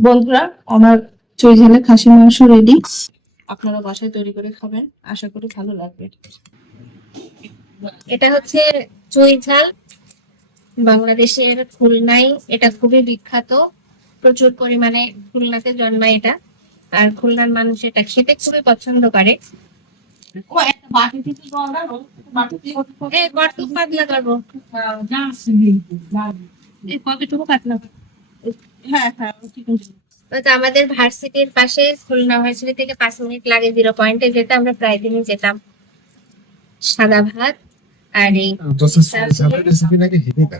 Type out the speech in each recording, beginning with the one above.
বন্ধুরা আমার চই ঝালে খাসি মাংস রেডি আপনারা বাসায় তৈরি করে খাবেন। আশা করি ভালো লাগবে। এটা হচ্ছে চুই ঝাল। বাংলাদেশের খুলনায় এটা খুবই বিখ্যাত। প্রচুর পরিমাণে খুলনাতে জন্মায় এটা। আর খুলনার মানুষ এটা খেতে খুবই পছন্দ করে। এ, কতটুকু পাতলা করব? কতটুকু পাতলা? হ্যাঁ হ্যাঁ ঠিক আছে ওই তো আমাদের ভার্সিটির পাশে খুলনা ভার্সিটি থেকে পাঁচ মিনিট লাগে জিরো পয়েন্টে যেতে আমরা প্রায় দিনই যেতাম। সাদা ভাত আর এই Entonces, ¿sabe রেসিপি নাকি হিদি না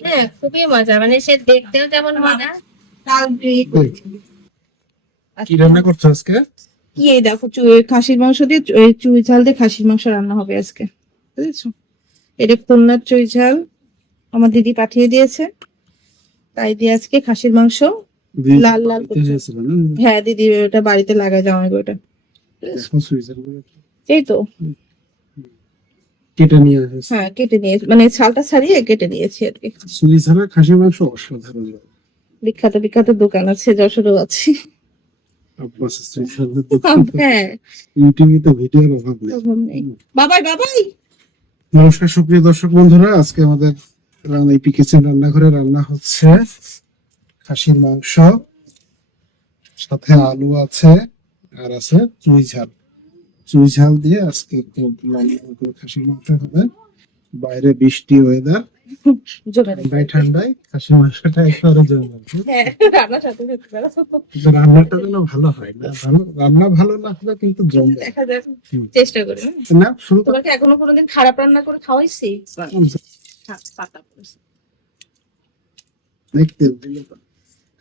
হ্যাঁ খুবই মজা মানে সে দেখতেও যেমন মজা। কি রান্না করছ আজকে? কি এই দেখো চুই খাসির মাংস দিয়ে চুই ঝাল দিয়ে খাসির মাংস রান্না হবে আজকে বুঝেছ? এটা খুলনার চুই ঝাল আমার দিদি পাঠিয়ে দিয়েছে। তাই দিয়ে আজকে খাসির মাংস লাল লাল হ্যাঁ দিদি ওটা বাড়িতে লাগায় জামাই ওটা। এই তো। কেটে নিয়ে হ্যাঁ কেটে নিয়ে মানে ছালটা ছাড়িয়ে কেটে নিয়েছি আর কি। সুলি ছাড়া খাসি মাংস অসাধারণ বিখ্যাত বিখ্যাত দোকান আছে যশোরেও আছে। হ্যাঁ। বাবাই বাবাই! নমস্কার সুপ্রিয় দর্শক বন্ধুরা আজকে আমাদের রান্না এই রান্নাঘরে রান্না হচ্ছে খাসির মাংস সাথে আলু আছে আর আছে চুই ঝাল। চুই ঝাল দিয়ে আজকে খাসির মাংস হবে। বাইরে বৃষ্টি ওয়েদার ঠান্ডায় ঠান্ডায় খাসির মাংসটা। হ্যাঁ রান্নাটা যেন ভালো হয় না ভালো রান্না ভালো না হলে কিন্তু জমবে চেষ্টা করি? না শুরু তোমাকে এখনও কোনোদিন খারাপ রান্না করে খাওয়াইছি? পাতা করেছি। দেখতে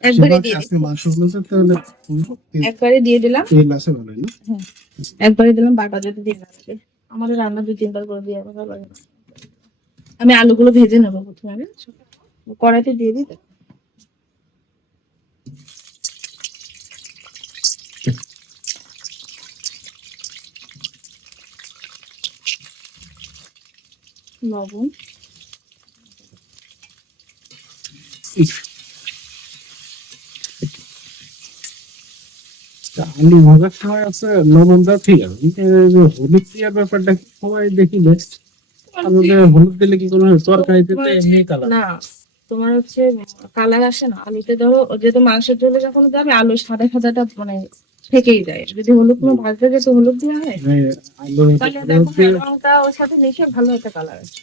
একবারে দিয়ে আজকে মাংস বলতে তাহলে তেল- একবারে দিয়ে দিলাম তেল আছে ভালো না একবারে দিলাম বাটা যদি দিয়ে রাখবে আমাদের রান্না দুই তিনবার করে দিয়ে আমার লাগে না। আমি আলুগুলো ভেজে নেব প্রথমে আমি কড়াইতে দিয়ে দিই। লবণ আলু ভাজার সময় আছে হলুদ ব্যাপারটা কি সবাই দেখি বেস্ট আলুতে হলুদ দিলে কি কোনো তরকারিতে তো এমনি কালার না তোমার হচ্ছে কালার আসে না। আলুতে ধরো যেহেতু মাংসের ঝোলে যখন যাবে আলু সাদা সাদাটা মানে থেকেই যায়। যদি হলুদ কোনো ভাজতে যেতে হলুদ দেওয়া হয়? তাহলে দেখো হ্যাঁ, রংটা ওর সাথে মিশে ভালো একটা কালার আছে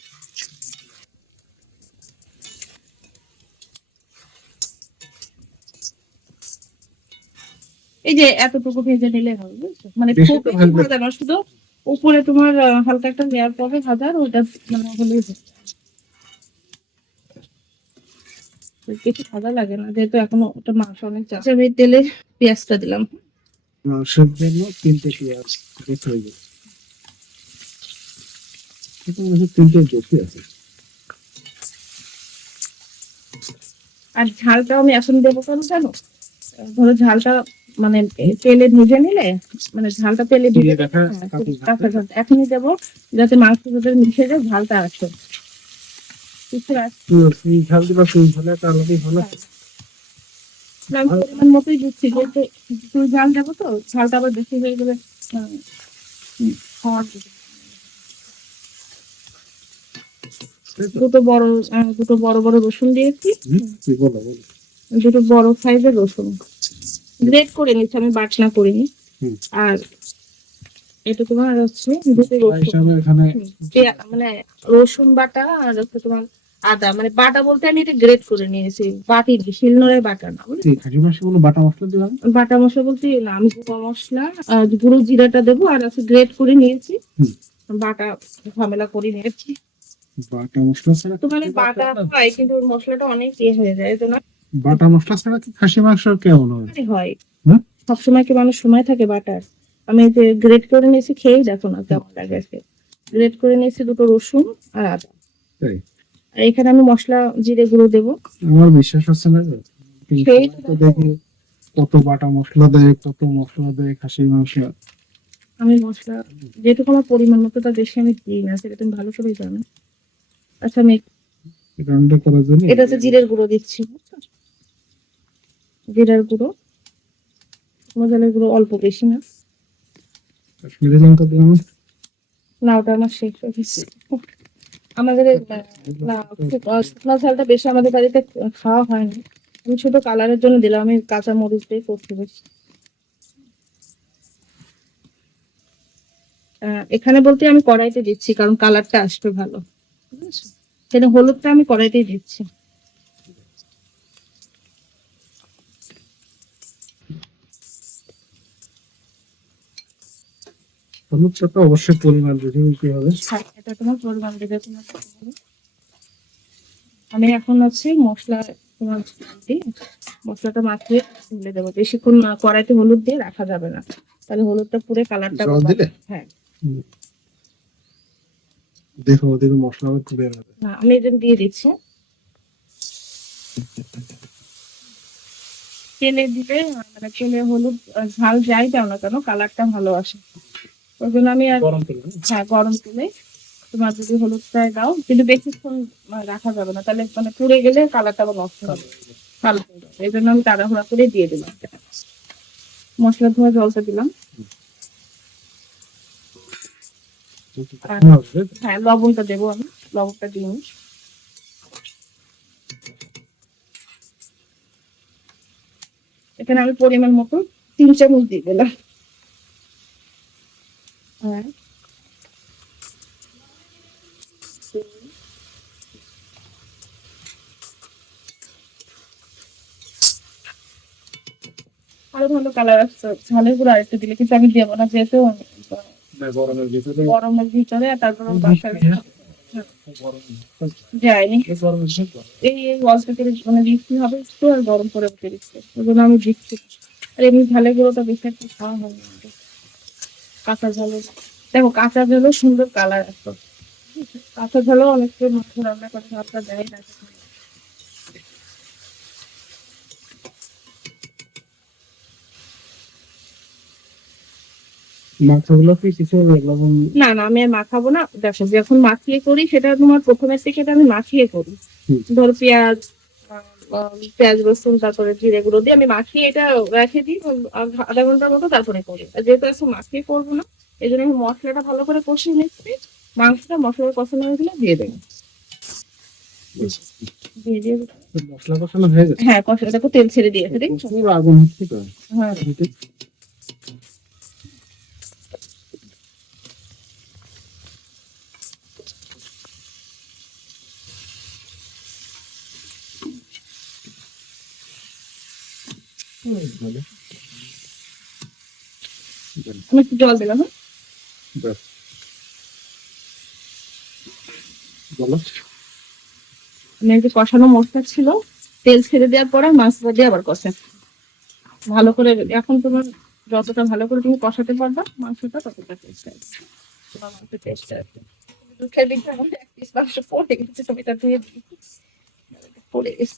এই যে এতটুকু ভেজে নিলে হবে বুঝছ? মানে। ভাজা না শুধু উপরে তোমার হালকা একটা লেয়ার পাবে ভাজার ওটা মানে হলেই। বেশি ভাজা লাগে না যেহেতু এখনও ওটা মাংস অনেক চাষ আমি তেলে পেঁয়াজটা দিলাম মাংসের জন্য তিনটে পেঁয়াজ বেশি হয়ে যাবে এটা তিনটে বেশি আছে আর ঝালটাও আমি এখন দেবো কেন জানো ধরো ঝালটা মানে তেলে ভেজে নিলে মানে ঝালটা তেলে ভেজে হ্যাঁ। কাঁচা ঝাল। এখনই দেবো যাতে মাংস ভেতরে মিশে যায় ঝালটা আসে ঝাল পরিমাণ মতোই দিচ্ছি যেহেতু তুই দেবো তো ঝালটা আবার বেশি হয়ে গেলে খাওয়ার তো? দুটো বড় দুটো বড় বড় রসুন দিয়েছি দুটো বড় সাইজের রসুন গ্রেট করে নিচ্ছি আমি বাটনা করিনি। আর এটা তোমার হচ্ছে দুটো রসুন। এখানে মানে রসুন বাটা আর হচ্ছে তোমার আদা। মানে বাটা বলতে আমি এটা গ্রেট করে নিয়েছি। বাটি শিলনোড়ায় বাটা না বাটা মশলা দিলাম বাটা মশলা বলতে না আমি গুঁড়ো মশলা আর গুঁড়ো জিরাটা দেবো আর আছে গ্রেট করে নিয়েছি। বাটা ঝামেলা করে নিয়েছি। বাটা মশলা তো মানে বাটা হয় কিন্তু ওর মশলাটা অনেক ইয়ে হয়ে যায় তো না? বাটা মশলা ছাড়া কি খাসি মাংস কেমন হয়। হয়? সবসময় কি মানুষ সময় থাকে বাটার? আমি যে গ্রেট করে নিয়েছি খেয়েই দেখো না কেমন লাগে গ্রেট করে নিয়েছি দুটো রসুন আর আদা। এখানে আমি মশলা জিরে গুঁড়ো দেবো। আমার বিশ্বাস হচ্ছে না দেখি কত বাটা মশলা দেয় কত মশলা দেয় খাসির মাংস। আমি মশলা যেটুকু আমার পরিমাণ মতো তার বেশি আমি দিই না সেটা তুমি ভালো সবাই জানো। আচ্ছা আমি এটা হচ্ছে জিরের গুঁড়ো দিচ্ছি? জিরার গুঁড়ো মশলার গুঁড়ো অল্প বেশি না কাশ্মীরি লঙ্কা দিলাম না ওটা আমার শেষ হয়ে গেছে। আমাদের না শুকনো ঝালটা বেশি আমাদের বাড়িতে খাওয়া হয় না আমি শুধু কালারের জন্য দিলাম আমি কাঁচা মরিচ দিয়ে করতে বেশি এখানে বলতে আমি কড়াইতে দিচ্ছি কারণ কালারটা আসবে ভালো। বুঝেছ? সেটা হলুদটা আমি কড়াইতেই দিচ্ছি। হলুদ চাটা অবশ্যই পরিমাণ বুঝে নিতে হবে। এটা তোমার পরিমাণ দেবে তোমার আমি এখন হচ্ছে মশলা তোমার মশলাটা মাখিয়ে তুলে দেবো। বেশিক্ষণ কড়াইতে হলুদ দিয়ে রাখা যাবে না। তাহলে হলুদটা পুরো কালারটা হ্যাঁ। দেখো ওদের মশলা বের না আমি এটা দিয়ে দিচ্ছি। তেলে দিলে মানে তেলে হলুদ ঝাল যাই দাও না কেন কালারটা ভালো আসে। ওই জন্য আমি আর গরম তেল হ্যাঁ গরম তেলে তোমার যদি হলুদটাই দাও কিন্তু বেশিক্ষণ রাখা যাবে না। তাহলে মানে পুড়ে গেলে কালারটা আবার নষ্ট হবে কালো হয়ে এই জন্য আমি তাড়াহুড়া করে দিয়ে দিলাম। মশলা ধোয়া জলটা দিলাম। হ্যাঁ লবণটা দেবো আমি। লবণটা দিই। এখানে আমি পরিমাণ মতো তিন চামচ দিয়ে দিলাম। আরও ভালো কালার আসছে ঝালের গুঁড়ো আরেকটু দিলে কিন্তু আমি দেবো না যেহেতু গরমের ভিতরে গরমের ভিতরে আর তারপর বাসার যায়নি। এই এই অল্প মানে বৃষ্টি হবে একটু আর গরম করে দিচ্ছে ওই জন্য আমি দিচ্ছি আর এমনি ঝালের গুঁড়োটা বেশি একটা খাওয়া আমাদের। কাঁচা ঝালও দেখো কাঁচা ঝালও সুন্দর কালার আসতো কাঁচা ঝালও অনেকে মাংস রান্না করে ঝালটা দেয় না। মাথাগুলো কি কিছু লবণ? না না আমি আর মাখাবো না। দেখো যখন মাখিয়ে করি সেটা তোমার প্রথমের থেকে আমি মাখিয়ে করি। ধরো পেঁয়াজ পেঁয়াজ রসুন তারপরে জিরে গুঁড়ো দিয়ে আমি মাখিয়ে এটা রেখে দিই আধা- ঘণ্টার মতো তারপরে করি। আর যেহেতু এখন মাখিয়ে করব না এই জন্য আমি মশলাটা ভালো করে কষিয়ে নিচ্ছি। মাংসটা মশলা কষানো হয়ে গেলে দিয়ে দেবো। মশলা কষানো হয়ে গেছে? হ্যাঁ কষা দেখো তেল ছেড়ে দিয়েছে দেখছ? আগুন হ্যাঁ। আমি একটু জল দিলাম হ্যাঁ? মানে যে কষানো মশলা ছিল তেল ছেড়ে দেওয়ার পরে মাছটা দিয়ে আবার কষে। ভালো করে এখন তোমার যতটা ভালো করে তুমি কষাতে পারবা মাংসটা ততটা টেস্ট আসবে। টেস্ট আসবে। দুঃখের দিকটা আমাদের এক পিস মাংস পড়ে গেছে এটা ধুয়ে পড়ে গেছে।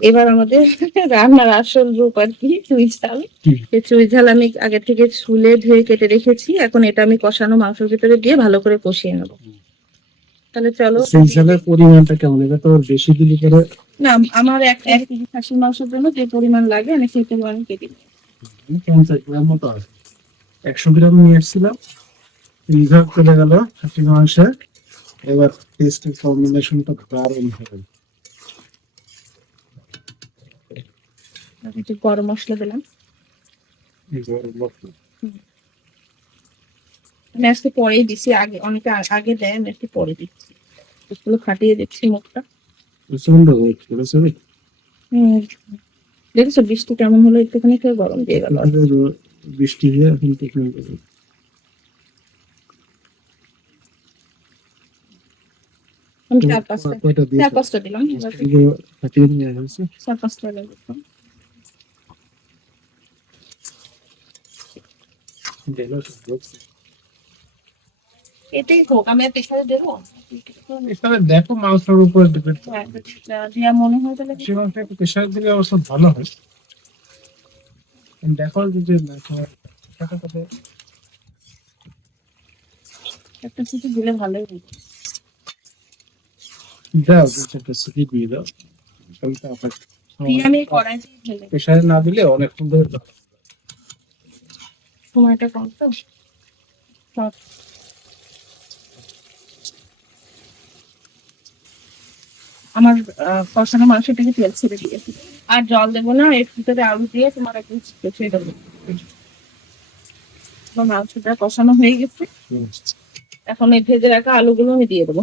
এবার আমাদের রান্নার আসল রূপ আর কি চুই ঝাল। এই চুই ঝাল আমি আগে থেকে ছুলে ধুয়ে কেটে রেখেছি এখন এটা আমি কষানো মাংসের ভিতরে দিয়ে ভালো করে কষিয়ে নেব। তাহলে চলো। পরিমাণটা কেমন? এটা তো বেশি দিলি করে না আমার এক এক কেজি খাসির মাংসের জন্য যে পরিমাণ লাগে আমি সেই পরিমাণ কেটে নিই। পঞ্চাশ গ্রাম মতো আছে। একশো গ্রাম নিয়ে এসেছিলাম তিন ভাগ চলে গেল খাসি মাংসে এবার টেস্টের কম্বিনেশনটা দারুণ হবে। একটু গরম মশলা দিলাম। আমি আজকে পরেই দিছি আগে অনেকে আগে দেয় আমি আজকে পরে দিচ্ছি। এগুলো খাটিয়ে দিচ্ছি মুখটা। দেখেছ বৃষ্টি কেমন হলো একটুখানি গরম দিয়ে গেল। বৃষ্টি হয়ে এখন চার পাঁচটা দিলাম ফাটিয়ে চার পাঁচটা দিলাম দিলো সব লোক। এটাই হোক আমি আর প্রেশারে দেবো? এখানে দেখো মাংসের উপরে ডিপেন্ড হ্যাঁ দিয়া মনে হয় তাহলে খাসির একটু প্রেশার দিলে অবশ্য ভালো হয়। দেখো যদি না তোমার টাকা কত একটা কিছু দিলে ভালোই হতো দাও সিটি দিয়ে আমি না দিলে অনেক সুন্দর সময়টা কম তো সব। আমার কষানো মাংসটাকে তেল ছেড়ে দিয়েছি আর জল দেবো না এর ভিতরে আলু দিয়ে তোমার একটু পেঁচিয়ে দেবো। মাংসটা কষানো হয়ে গেছে। এখন এই ভেজে রাখা আলুগুলো আমি দিয়ে দেবো।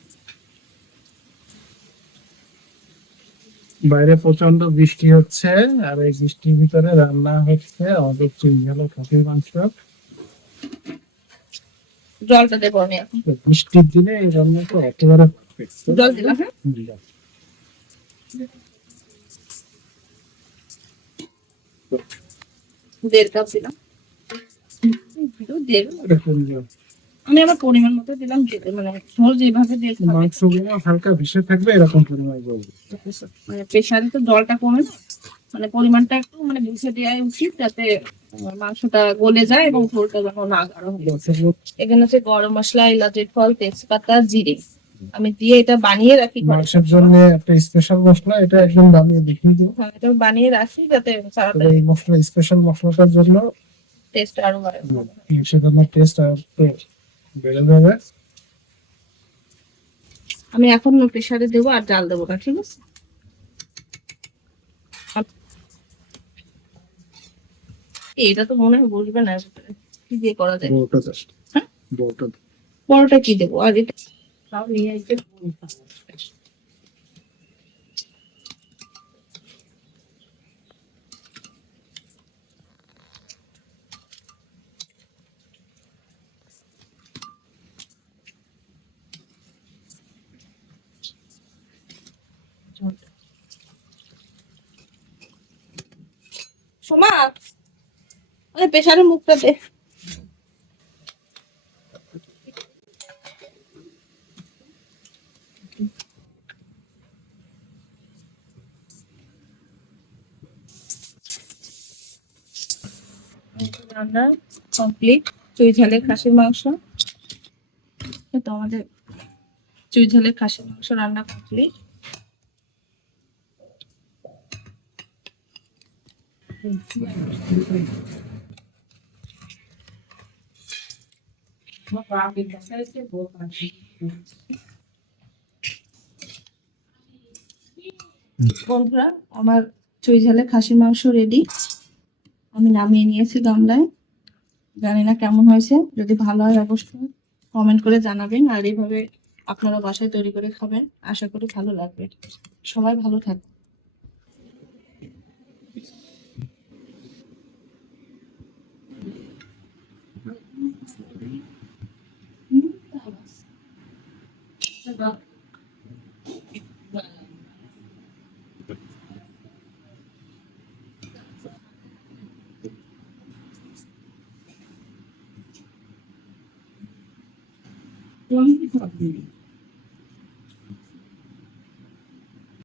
বাইরে প্রচণ্ড বৃষ্টি হচ্ছে আর এই বৃষ্টির ভিতরে রান্না হচ্ছে আমাদের চুইঝালো খাসির মাংস। জলটা দেবো আমি এখন। বৃষ্টির দিনে এই রান্না তো একেবারে। জল দিলাম। দেড় কাপ দিলাম। দেড় আমি আবার পরিমাণ মতো দিলাম মানে ঝোল যেভাবে দিয়ে খাবে। মাংসগুলো হালকা ভেসে থাকবে এরকম পরিমাণ মানে প্রেশারে তো জলটা কমে না মানে পরিমাণটা একটু মানে ভেসে দেওয়া উচিত যাতে মাংসটা গলে যায় এবং ঝোলটা যেন না গাঢ় হয় এখানে হচ্ছে গরম মশলা এলাচের ফল তেজপাতা জিরে। আমি দিয়ে এটা বানিয়ে রাখি মাংসের জন্য একটা স্পেশাল মশলা এটা একদম দামিয়ে দেখিয়ে দিও। হ্যাঁ, এটা বানিয়ে রাখি যাতে তাড়াতাড়ি এই মশলা স্পেশাল মশলাটার জন্য টেস্ট আরও বাড়ে। সেখানে টেস্ট আর বেড়ে দেবে আমি এখন প্রেশারে দেবো আর জাল দেবো না ঠিক আছে? এটা তো মনে হয় বসবে না কি দিয়ে করা যায়? বড়টা জাস্ট হ্যাঁ? পরোটা কি দেবো? আর এটা তাও নিয়ে আসবে সোমা? প্রেশারের মুখটা দে। রান্না কমপ্লিট চুই ঝালের খাসির মাংস। তো আমাদের চুই ঝালের খাসির মাংস রান্না কমপ্লিট বন্ধুরা, আমার চুই ঝালের খাসির মাংস রেডি আমি নামিয়ে নিয়েছি গামলায় জানি না কেমন হয়েছে। যদি ভালো হয় অবশ্যই কমেন্ট করে জানাবেন। আর এইভাবে আপনারা বাসায় তৈরি করে খাবেন। আশা করি ভালো লাগবে। সবাই ভালো থাকবে Mmh.